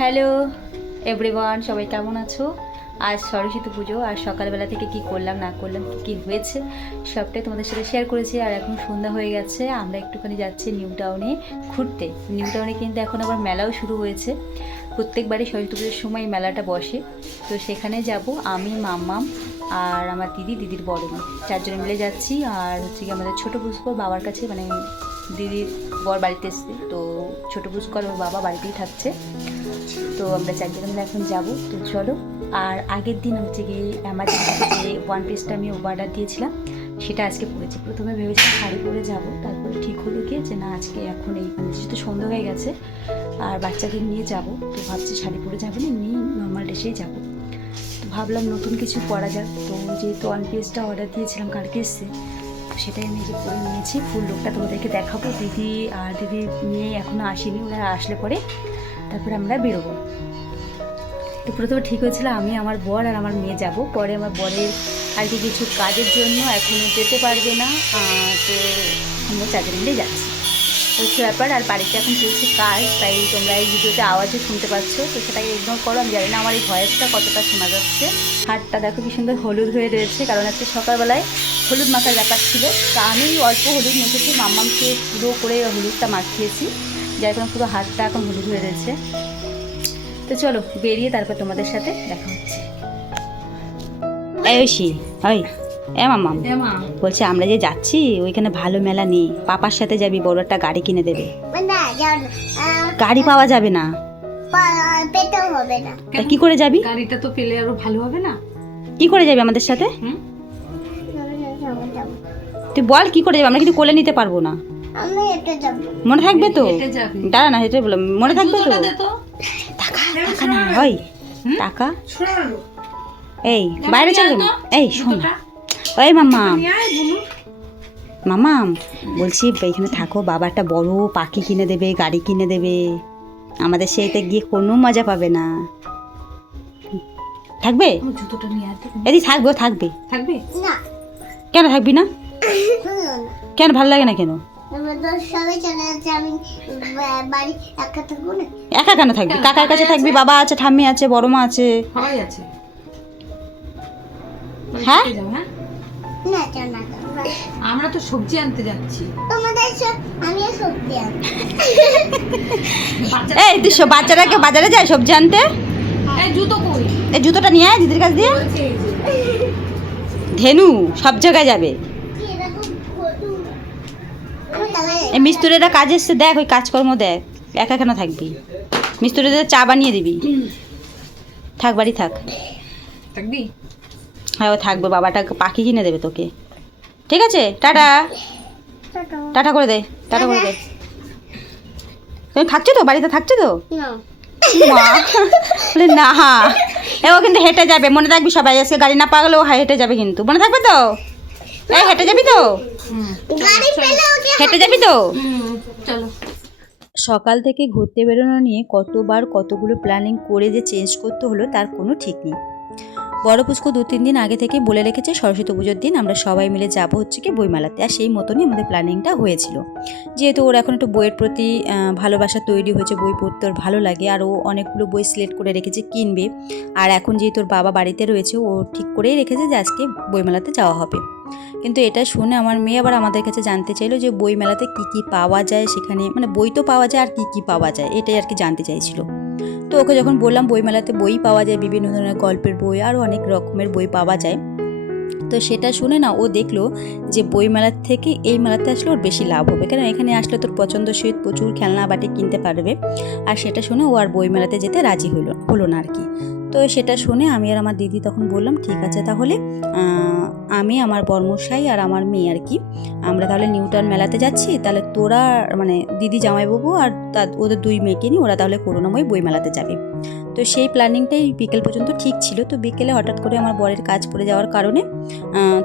Hello everyone, সবাই কেমন আছো? আজ সরস্বতী পুজো, আর সকালবেলা থেকে কি করলাম না করলাম, কী হয়েছে সবটাই তোমাদের সাথে শেয়ার করেছি। আর এখন সন্ধ্যা হয়ে গেছে, আমরা একটুখানি যাচ্ছি নিউ টাউনে ঘুরতে। নিউ টাউনে কিন্তু এখন আবার মেলাও শুরু হয়েছে। প্রত্যেকবারই সরস্বতী পুজোর সময় এই মেলাটা বসে, তো সেখানে যাব আমি, মাম্মাম আর আমার দিদির বড় মা, চারজনে মিলে যাচ্ছি। আর হচ্ছে কি আমাদের ছোটো পুষ্কর বাবার কাছে, মানে দিদির বর বাড়িতে এসছে, তো ছোটো পুষ্কর ওর বাবা বাড়িতেই থাকছে। তো আমরা চারজনে মিলে এখন যাবো, তো চলো। আর আগের দিন হচ্ছে কি অ্যামাজন যে ওয়ান পিসটা আমি অর্ডার দিয়েছিলাম, সেটা আজকে পরেছি। প্রথমে ভেবেছিলাম শাড়ি পরে যাব, তারপরে ঠিক হলো গিয়ে যে না, আজকে এখন এই যেহেতু সন্ধ্যা হয়ে গেছে আর বাচ্চাদের নিয়ে যাব, তো ভাবছি শাড়ি পরে যাবো না, এমনি নর্মাল ড্রেসেই যাবো। তো ভাবলাম নতুন কিছু পরা যাক। তো যেহেতু ওয়ান পিসটা অর্ডার দিয়েছিলাম কালকে এসছে, তো সেটাই আমি যে পরে নিয়েছি। ফুল লুকটা তোমাদেরকে দেখাবো। দিদি আর দিদি মেয়ে এখনও আসেনি, ওরা আসলে পরে তারপরে আমরা বেরোবো। তো প্রথমে ঠিক হয়েছিল আমি, আমার বর আর আমার মেয়ে যাব। পরে আমার বরের আর কি কিছু কাজের জন্য এখনও যেতে পারবে না, তো আমরা চারজন মিলে যাচ্ছি। হচ্ছে ব্যাপার। আর বাড়িতে এখন চলছে কাজ, তাই তোমরা এই ভিডিওতে আওয়াজও শুনতে পাচ্ছ, তো সেটাকে ইগনোর করো। আমি জানি না আমার এই ভয়েসটা কতটা শোনা যাচ্ছে। হাতটা দেখো কি সুন্দর হলুদ হয়ে রয়েছে, কারণ আজকে সকালবেলায় হলুদ মাখার ব্যাপার ছিল। তা আমি অল্প হলুদ মেখেছি, মাম্মামকে পুরো করে হলুদটা মাখিয়েছি, যার কারণে পুরো হাতটা এখন হলুদ হয়ে রয়েছে। তো চলো বেরিয়ে তারপর তোমাদের সাথে দেখা হচ্ছে। মাম্মাম বলছে আমরা যে যাচ্ছি ওইখানে ভালো মেলা নেই, পাপার সাথে যাবি, বড় একটা গাড়ি কিনে দেবে। গাড়ি পাওয়া যাবে না, পেতেও হবে না। তা কি করে যাবি? গাড়িটা তো পেলে আরো ভালো হবে না। কি করে যাবি আমাদের সাথে? তুই বল কি করে যাবি, আমরা কিন্তু কোলে নিতে পারবো না। মনে থাকবে তো? দাঁড়া না, হেঁটে বললাম মনে থাকবে তো? টাকা টাকা না হয়, টাকা এই বাইরে চল। এই শোন, ওই মামাম বলছি এইখানে থাকো, বাবা একটা বড় পাখি কিনে দেবে, গাড়ি কিনে দেবে, আমাদের সেইতে গিয়ে কোনো মজা পাবে না। থাকবে? এদি থাকবে, থাকবে থাকবে না। কেন থাকবি না? কেন ভালো লাগে না কেন? একা কেন থাকবি? কাকার কাছে থাকবি, বাবা আছে, ঠাম্মি আছে, বড় মা আছে। হ্যাঁ আমরা তো সবজি আনতে যাচ্ছি। এই তুই বাচ্চাটাকে বাজারে যায় সবজি আনতে? এই জুতোটা নিয়ে আয় দিদির কাছ দিয়ে। ধেনু সব জায়গায় যাবে। এই মিস্ত্রিরা কাজ এসছে, দেখ ওই কাজকর্ম দেখ, একা কেন থাকবি? মিস্ত্রিদের চা বানিয়ে দিবি। থাক, বাড়ি থাক। থাকবি? হ্যাঁ ও থাকবে, বাবাটা পাখি কিনে দেবে তোকে। ঠিক আছে, টাটা। টাটা করে দে, টাটা করে দে। তুমি থাকছো তো, বাড়িতে থাকছো তো? না ও কিন্তু হেঁটে যাবে, মনে রাখবি সবাই। আজকে গাড়ি না পাগলেও হেঁটে যাবে, কিন্তু মনে থাকবে তো? এই হেঁটে যাবি তো? হেঁটে যাবি তো? চলো। সকাল থেকে ঘুরতে বেরোনো নিয়ে কতবার কতগুলো প্ল্যানিং করে যে চেঞ্জ করতে হলো তার কোনো ঠিক নেই। বড় পুষ্কর 2-3 দিন আগে থেকে বলে রেখেছে সরস্বতী পুজোর দিন আমরা সবাই মিলে যাব হচ্ছে কি বইমেলাতে, আর সেই মতনই আমাদের প্ল্যানিংটা হয়েছিল। যেহেতু ওর এখন একটু বইয়ের প্রতি ভালোবাসা তৈরি হয়েছে, বই পড়তে ওর ভালো লাগে, আর ও অনেকগুলো বই সিলেক্ট করে রেখেছে কিনবে। আর এখন যেহেতু ওর বাবা বাড়িতে রয়েছে, ও ঠিক করেই রেখেছে যে আজকে বইমেলাতে যাওয়া হবে। কিন্তু এটা শুনে আমার মেয়ে আবার আমাদের কাছে জানতে চাইলো যে বইমেলাতে কী কী পাওয়া যায় সেখানে, মানে বই তো পাওয়া যায় আর কী কী পাওয়া যায় এটাই আর কি জানতে চাইছিল। তো ওকে যখন বললাম বইমেলাতে বই পাওয়া যায়, বিভিন্ন ধরনের গল্পের বই, আরও অনেক রকমের বই পাওয়া যায়, তো সেটা শুনে না ও দেখলো যে বইমেলার থেকে এই মেলাতে আসলে ওর বেশি লাভ হবে, কারণ এখানে আসলে তোর পছন্দসই প্রচুর খেলনা বাটি কিনতে পারবে। আর সেটা শুনে ও আর বইমেলাতে যেতে রাজি হলো না আর কি। তো সেটা শুনে আমি আর আমার দিদি তখন বললাম ঠিক আছে, তাহলে আমি, আমার বর্মশাই আর আমার মেয়ে আর কি, আমরা তাহলে নিউ টাউন মেলাতে যাচ্ছি, তাহলে তোরা মানে দিদি জামাইবাবু আর ওদের 2 মেয়েকে নিয়ে ওরা তাহলে করুণাময়ী বই মেলাতে যাবে। তো সেই প্ল্যানিংটাই বিকেল পর্যন্ত ঠিক ছিল। তো বিকেলে হঠাৎ করে আমার বরের কাজ পড়ে যাওয়ার কারণে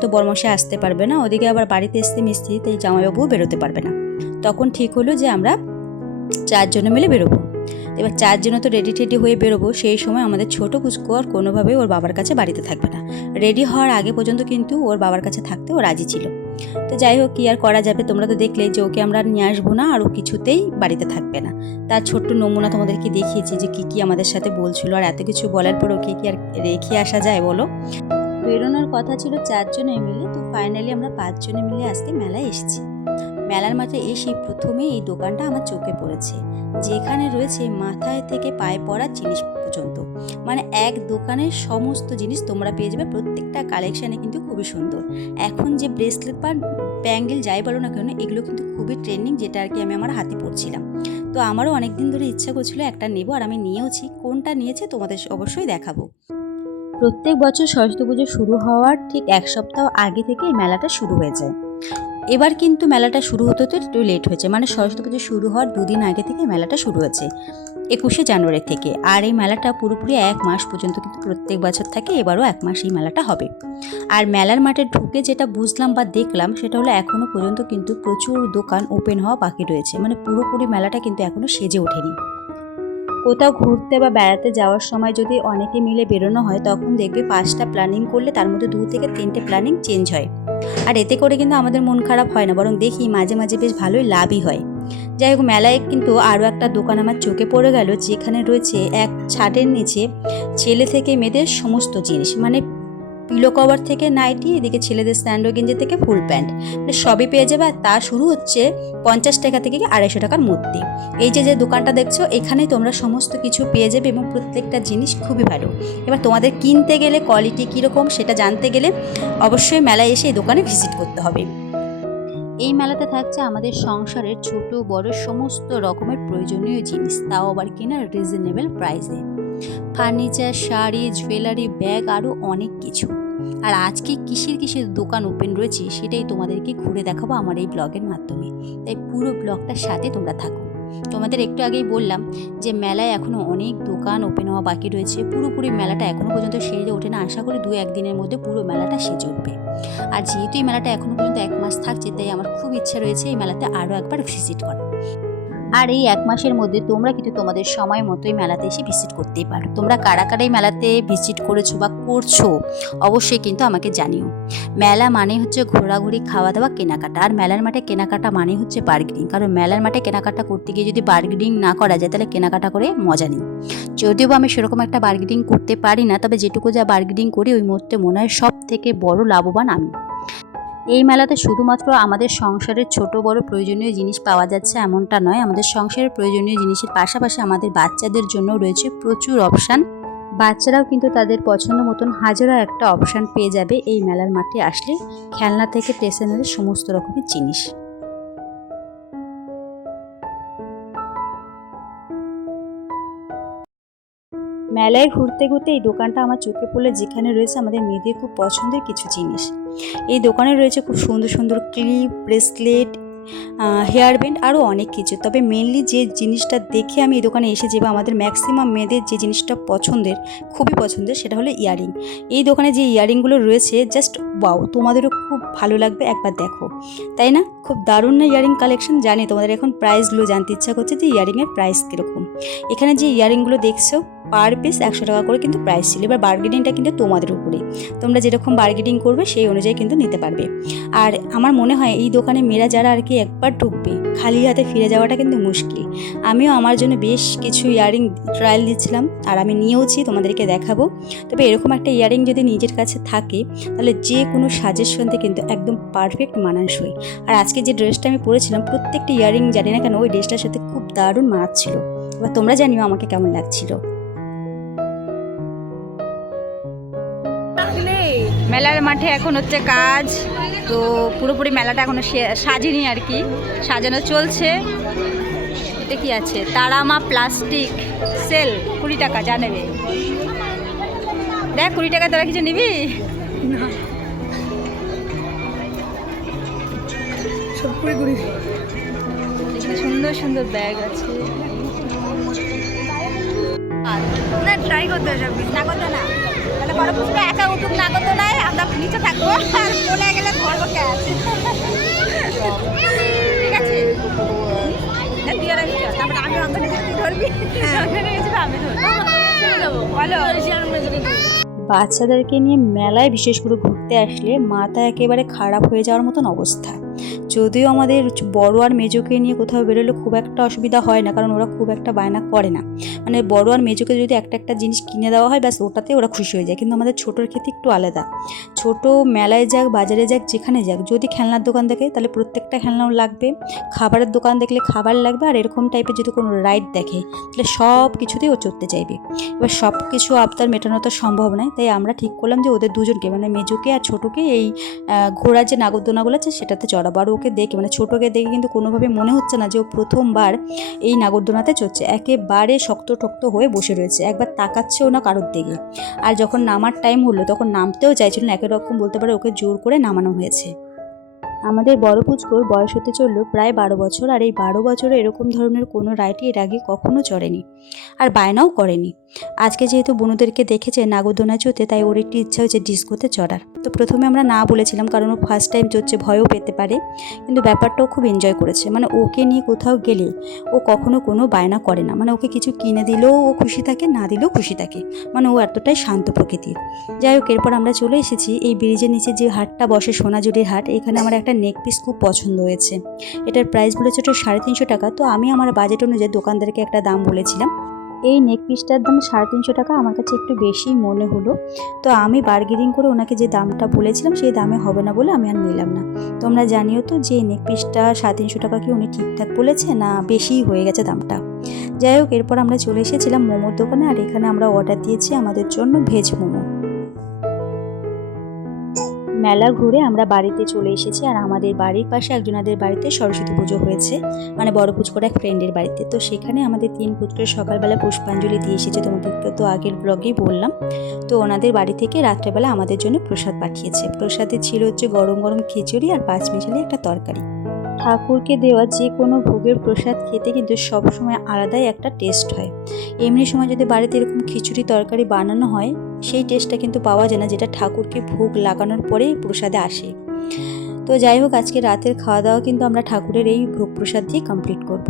তো বর্মশাই আসতে পারবে না, ওদিকে আবার বাড়িতে আসতে মিস্ত্রি, তাই জামাইবাবুও বেরোতে পারবে না। তখন ঠিক হলো যে আমরা 4 জনে মিলে বেরোবো। এবার 4 জনে তো রেডি টেডি হয়ে বেরোবো, সেই সময় আমাদের ছোটো পুষ্কর আর কোনোভাবেই ওর বাবার কাছে বাড়িতে থাকবে না। রেডি হওয়ার আগে পর্যন্ত কিন্তু ওর বাবার কাছে থাকতে ও রাজি ছিল। তো যাই হোক, কি আর করা যাবে, তোমরা তো দেখলেই যে ওকে আমরা নিয়ে আসবো না আর ও কিছুতেই বাড়িতে থাকবে না। তার ছোট্ট নমুনা তোমাদেরকে দেখিয়েছি যে কী কী আমাদের সাথে বলছিল, আর এত কিছু বলার পর ওকে কি আর রেখে আসা যায় বলো। বেরোনোর কথা ছিল 4 জনে মিলে, তো ফাইনালি আমরা 5 জনে মিলে আজকে মেলায় এসেছি। মেলার মাঠে এসে প্রথমে এই দোকানটা আমার চোখে পড়েছে, যেখানে রয়েছে মাথায় থেকে পায়ে পড়ার জিনিস পর্যন্ত, মানে এক দোকানের সমস্ত জিনিস তোমরা পেয়ে যাবে। প্রত্যেকটা কালেকশানে কিন্তু খুবই সুন্দর। এখন যে ব্রেসলেট বা ব্যাঙ্গেল যাই বলো না কেন, এগুলো কিন্তু খুবই ট্রেন্ডিং, যেটা আর কি আমি আমার হাতে পড়ছিলাম। তো আমারও অনেক দিন ধরে ইচ্ছা করছিল একটা নেবো, আর আমি নিয়েওছি। কোনটা নিয়েছে তোমাদের অবশ্যই দেখাবো। প্রত্যেক বছর সরস্বতী পুজো শুরু হওয়ার ঠিক 1 সপ্তাহ আগে থেকে এই মেলাটা শুরু হয়ে যায়। এবার কিন্তু মেলাটা শুরু হতে একটু লেট হয়েছে, মানে সরস্বতী পুজো শুরু হওয়ার 2 দিন আগে থেকে মেলাটা শুরু হয়েছে, 21শে জানুয়ারি থেকে। আর এই মেলাটা পুরোপুরি 1 মাস পর্যন্ত কিন্তু প্রত্যেক বছর থাকে, এবারও 1 মাস এই মেলাটা হবে। আর মেলার মাঠে ঢুকে যেটা বুঝলাম বা দেখলাম সেটা হলো এখনও পর্যন্ত কিন্তু প্রচুর দোকান ওপেন হওয়া বাকি রয়েছে, মানে পুরোপুরি মেলাটা কিন্তু এখনও সেজে ওঠেনি। কোথাও ঘুরতে বা বেড়াতে যাওয়ার সময় যদি অনেকে মিলে বেরোনো হয়, তখন দেখবে 5টা প্ল্যানিং করলে তার মধ্যে 2 থেকে 3টে প্ল্যানিং চেঞ্জ হয়। আর এতে করে কিন্তু আমাদের মন খারাপ হয় না, বরং দেখি মাঝে মাঝে বেশ ভালোই লাভই হয়। যাই হোক, মেলায় কিন্তু আরও একটা দোকান আমার চোখে পড়ে গেল, যেখানে রয়েছে এক ছাদের নিচে ছেলে থেকে মেয়েদের সমস্ত জিনিস, মানে পিলো কভার থেকে নাইটি, এদিকে ছেলেদের স্ট্যান্ডো গেঞ্জি থেকে ফুল প্যান্ট, মানে সবই পেয়ে যাবে। আর তা শুরু হচ্ছে 50 টাকা থেকে 250 টাকার মধ্যে। এই যে দোকানটা দেখছো, এখানেই তোমরা সমস্ত কিছু পেয়ে যাবে এবং প্রত্যেকটা জিনিস খুবই ভালো। এবার তোমাদের কিনতে গেলে কোয়ালিটি কীরকম সেটা জানতে গেলে অবশ্যই মেলায় এসে এই দোকানে ভিজিট করতে হবে। এই মেলাতে থাকছে আমাদের সংসারের ছোট বড় সমস্ত রকমের প্রয়োজনীয় জিনিস, তাও আবার কিনা রিজনেবল প্রাইসে। ফার্নিচার, শাড়ি, জুয়েলারি, ব্যাগ, আরও অনেক কিছু। আর আজকে কিসের দোকান ওপেন রয়েছে সেটাই তোমাদেরকে ঘুরে দেখাবো আমার এই ব্লগের মাধ্যমে, তাই পুরো ব্লগটার সাথে তোমরা থাকো। তোমাদের একটু আগেই বললাম যে মেলায় এখনও অনেক দোকান ওপেন হওয়া বাকি রয়েছে, পুরোপুরি মেলাটা এখনও পর্যন্ত সেজে ওঠে না। আশা করি 2-1 দিনের মধ্যে পুরো মেলাটা সেজে উঠবে। আর যেহেতু এই মেলাটা এখনও পর্যন্ত 1 মাস থাকছে, তাই আমার খুব ইচ্ছা রয়েছে এই মেলাতে আরও একবার ভিজিট করার। আর এই 1 মাসের মধ্যে তোমরা কিন্তু তোমাদের সময় মতোই মেলাতে এসে ভিজিট করতেই পারো। তোমরা কারা কারা এই মেলাতে ভিজিট করেছো বা করছো অবশ্যই কিন্তু আমাকে জানিও। মেলা মানে হচ্ছে ঘোরাঘুরি, খাওয়া দাওয়া, কেনাকাটা। আর মেলার মাঠে কেনাকাটা মানে হচ্ছে বার্গেনিং, কারণ মেলার মাঠে কেনাকাটা করতে গিয়ে যদি বার্গেনিং না করা যায় তাহলে কেনাকাটা করে মজা নেই। যদিও আমি সেরকম একটা বার্গেনিং করতে পারি না, তবে যেটুকু যা বার্গেনিং করি ওই মুহূর্তে মনে হয় সব থেকে বড় লাভবান আমি। এই মেলাতে শুধুমাত্র আমাদের সংসারের ছোট বড় প্রয়োজনীয় জিনিস পাওয়া যাচ্ছে এমনটা নয়, আমাদের সংসারের প্রয়োজনীয় জিনিসের পাশাপাশি আমাদের বাচ্চাদের জন্য রয়েছে প্রচুর অপশান। বাচ্চারাও কিন্তু তাদের পছন্দ মতন হাজারো একটা অপশান পেয়ে যাবে এই মেলার মাঠে আসলে, খেলনা থেকে স্টেশনারি সমস্ত রকমের জিনিস। মেলায় ঘুরতে ঘুরতে এই দোকানটা আমার চোখে পড়লে, যেখানে রয়েছে আমাদের মেয়েদের খুব পছন্দের কিছু জিনিস। এই দোকানে রয়েছে খুব সুন্দর সুন্দর ক্লিপ, ব্রেসলেট, হেয়ার ব্যান্ড, আরও অনেক কিছু। তবে মেনলি যে জিনিসটা দেখে আমি এই দোকানে এসেছি বা আমাদের ম্যাক্সিমাম মেয়েদের যে জিনিসটা পছন্দের, খুবই পছন্দের, সেটা হলো ইয়ারিং। এই দোকানে যে ইয়ারিংগুলো রয়েছে জাস্ট ওয়াও, তোমাদেরও খুব ভালো লাগবে, একবার দেখো, তাই না? খুব দারুণ না ইয়ারিং কালেকশন? জানি তোমাদের এখন প্রাইসগুলো জানতে ইচ্ছা করছে যে ইয়ারিংয়ের প্রাইস কীরকম। এখানে যে ইয়ারিংগুলো দেখছো পার পিস 100 টাকা করে কিন্তু প্রাইস ছিল। এবার বার্গেনিংটা কিন্তু তোমাদের উপরে, তোমরা যেরকম বার্গেনিং করবে সেই অনুযায়ী কিন্তু নিতে পারবে। আর আমার মনে হয় এই দোকানে মেয়েরা যারা আর কি একবার ঢুকবে, খালি হাতে ফিরে যাওয়াটা কিন্তু মুশকিল। আমিও আমার জন্য বেশ কিছু ইয়ারিং ট্রায়াল দিচ্ছিলাম, আর আমি নিয়েওছি, তোমাদেরকে দেখাবো। তবে এরকম একটা ইয়ারিং যদি নিজের কাছে থাকে তাহলে যে কোনো সাজেশনতে কিন্তু একদম পারফেক্ট মানানসই। আর আজকে যে ড্রেসটা আমি পরেছিলাম, প্রত্যেকটা ইয়ারিং জানি না কেন ওই ড্রেসটার সাথে খুব দারুণ মানাচ্ছিল। এবার তোমরা জানিও আমাকে কেমন লাগছিল। মেলার মাঠে এখন হচ্ছে কাজ, তো পুরোপুরি মেলাটা এখনো সাজিনি আর কি, সাজানো চলছে। এটা কি আছে? তারামা প্লাস্টিক সেল, 20 টাকা, যা নেবে দেখ। 20 টাকা তোরা কিছু নিবি? সুন্দর সুন্দর ব্যাগ আছে না, ট্রাই করতে হবে সব কিছু, না করতে না তাহলে বড় পুজোটা একা উঠুক, না করতে নয়, আমরা নিচে থাকবো আর চলে গেলে ধরবো ক্যাশ। ঠিক আছে, তারপরে আমি অন্তর নিচে, তুই ধরবি, আমি ধরবো। বলো বাচ্চাদেরকে নিয়ে মেলায় বিশেষ করে ঘুরতে আসলে মাথা একেবারে খারাপ হয়ে যাওয়ার মতন অবস্থা। যদিও আমাদের বড় আর মেজোকে নিয়ে কোথাও বেরোলে খুব একটা অসুবিধা হয় না, কারণ ওরা খুব একটা বায়না করে না। মানে বড় আর মেজোকে যদি একটা একটা জিনিস কিনে দেওয়া হয় ব্যাস ওটাতে ওরা খুশি হয়ে যায়। কিন্তু আমাদের ছোটোর ক্ষেত্রে একটু আলাদা। ছোট মেলায় যাক, বাজারে যাক, যেখানে যাক, যদি খেলনার দোকান দেখে তাহলে প্রত্যেকটা খেলনাও লাগবে, খাবারের দোকান দেখলে খাবার লাগবে, আর এরকম টাইপের যদি কোনো রাইড দেখে তাহলে সব কিছুতেই ও চড়তে চাইবে। এবার সব কিছু আবদার মেটানো তো সম্ভব নয়, তাই আমরা ঠিক করলাম যে ওদের দুজনকে মানে মেজোকে আর ছোটোকে এই ঘোড়ার যে নাগরদোলনাগুলো আছে সেটাতে চড়াবো। আর ওকে দেখে মানে ছোটোকে দেখে কিন্তু কোনোভাবে মনে হচ্ছে না যে ও প্রথমবার এই নাগরদোলনাতে চড়ছে। একেবারে শক্ত টক্ত হয়ে বসে রয়েছে, একবার তাকাচ্ছেও না কারোর দিকে। আর যখন নামার টাইম হলো তখন নামতেও চাইছিল না, একরকম বলতে পারে ওকে জোর করে নামানো হয়েছে। আমাদের বড় পুচকুর বয়স হতে চললো প্রায় 12 বছর, আর এই 12 বছরে এরকম ধরনের কোনো রাইডই এর আগে কখনো চড়েনি আর বায়নাও করেনি। আজকে যেহেতু বনুদেরকে দেখেছে নাগরদোলনা চড়তে, তাই ওর একটি ইচ্ছা হয়েছে ডিস্কোতে চড়ার। তো প্রথমে আমরা না বলেছিলাম, কারণ ও ফার্স্ট টাইম চড়ছে, ভয়ও পেতে পারে, কিন্তু ব্যাপারটাও খুব এনজয় করেছে। মানে ওকে নিয়ে কোথাও গেলে ও কখনো কোনো বায়না করে না, মানে ওকে কিছু কিনে দিলেও ও খুশি থাকে, না দিলেও খুশি থাকে, মানে ও এতটাই শান্ত প্রকৃতির। যাই হোক, এরপর আমরা চলে এসেছি এই ব্রিজের নিচে যে হাটটা বসে, সোনাঝুরির হাট। এখানে আমার একটা নেক পিস খুব পছন্দ হয়েছে। এটার প্রাইস বলেছে 350 টাকা। তো আমি আমার বাজেট অনুযায়ী দোকানদারকে একটা দাম বলেছিলাম। এই নেক পিসটার দাম 350 টাকা, আমার কাছে একটু বেশি মনে হলো। তো আমি বার্গেনিং করে ওনাকে যে দামটা বলেছিলাম সেই দামে হবে না বলে আমি আর নিলাম না। তোমরা জানিও তো যে নেক পিসটা 350 টাকা কি উনি ঠিকঠাক বলেছে না বেশিই হয়ে গেছে দামটা। যাই হোক, এরপর আমরা চলে এসেছিলাম মোমোর দোকানে, আর এখানে আমরা অর্ডার দিয়েছি আমাদের জন্য ভেজ মোমো। মেলা ঘুরে আমরা বাড়িতে চলে এসেছি, আর আমাদের বাড়ির পাশে একজনাদের বাড়িতে সরস্বতী পুজো হয়েছে, মানে বড় পুচকোর এক ফ্রেন্ডের বাড়িতে। তো সেখানে আমাদের 3 পুচকোর সকালবেলা পুষ্পাঞ্জলি দিয়ে এসেছে, তোমাদেরকে তো আগের ব্লগেই বললাম। তো ওনাদের বাড়ি থেকে রাত্রেবেলা আমাদের জন্য প্রসাদ পাঠিয়েছে। প্রসাদে ছিল হচ্ছে গরম গরম খিচুড়ি আর 5 মিশালি একটা তরকারি। ঠাকুরকে দেওয়া যে কোনো ভোগের প্রসাদ খেতে কিন্তু সবসময় আলাদাই একটা টেস্ট হয়। এমনি সময় যদি বাড়িতে এরকম খিচুড়ি তরকারি বানানো হয়, সেই টেস্টটা কিন্তু পাওয়া যায় না যেটা ঠাকুরকে ভোগ লাগানোর পরেই প্রসাদে আসে। তো যাই হোক, আজকে রাতের খাওয়া দাওয়া কিন্তু আমরা ঠাকুরের এই ভোগ প্রসাদ দিয়ে কমপ্লিট করব।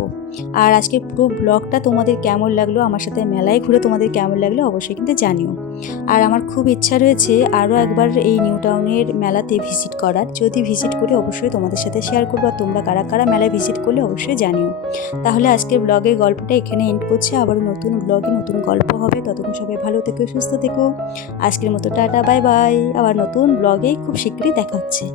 আর আজকে পুরো ব্লগটা তোমাদের কেমন লাগলো, আমার সাথে মেলায় ঘুরে তোমাদের কেমন লাগলো অবশ্যই কিন্তু জানিও। আর আমার খুব ইচ্ছা রয়েছে আরও একবার এই নিউ টাউনের মেলাতে ভিজিট করার। যদি ভিজিট করি অবশ্যই তোমাদের সাথে শেয়ার করবো, আর তোমরা কারা কারা মেলায় ভিজিট করলে অবশ্যই জানিও। তাহলে আজকের ব্লগের গল্পটা এখানে এন্ড করছে, আবার নতুন ব্লগে নতুন গল্প হবে। ততক্ষণ সবাই ভালো থেকো, সুস্থ থেকো। আজকের মতো টাটা, বাই বাই। আবার নতুন ব্লগে খুব শীঘ্রই দেখা হচ্ছে।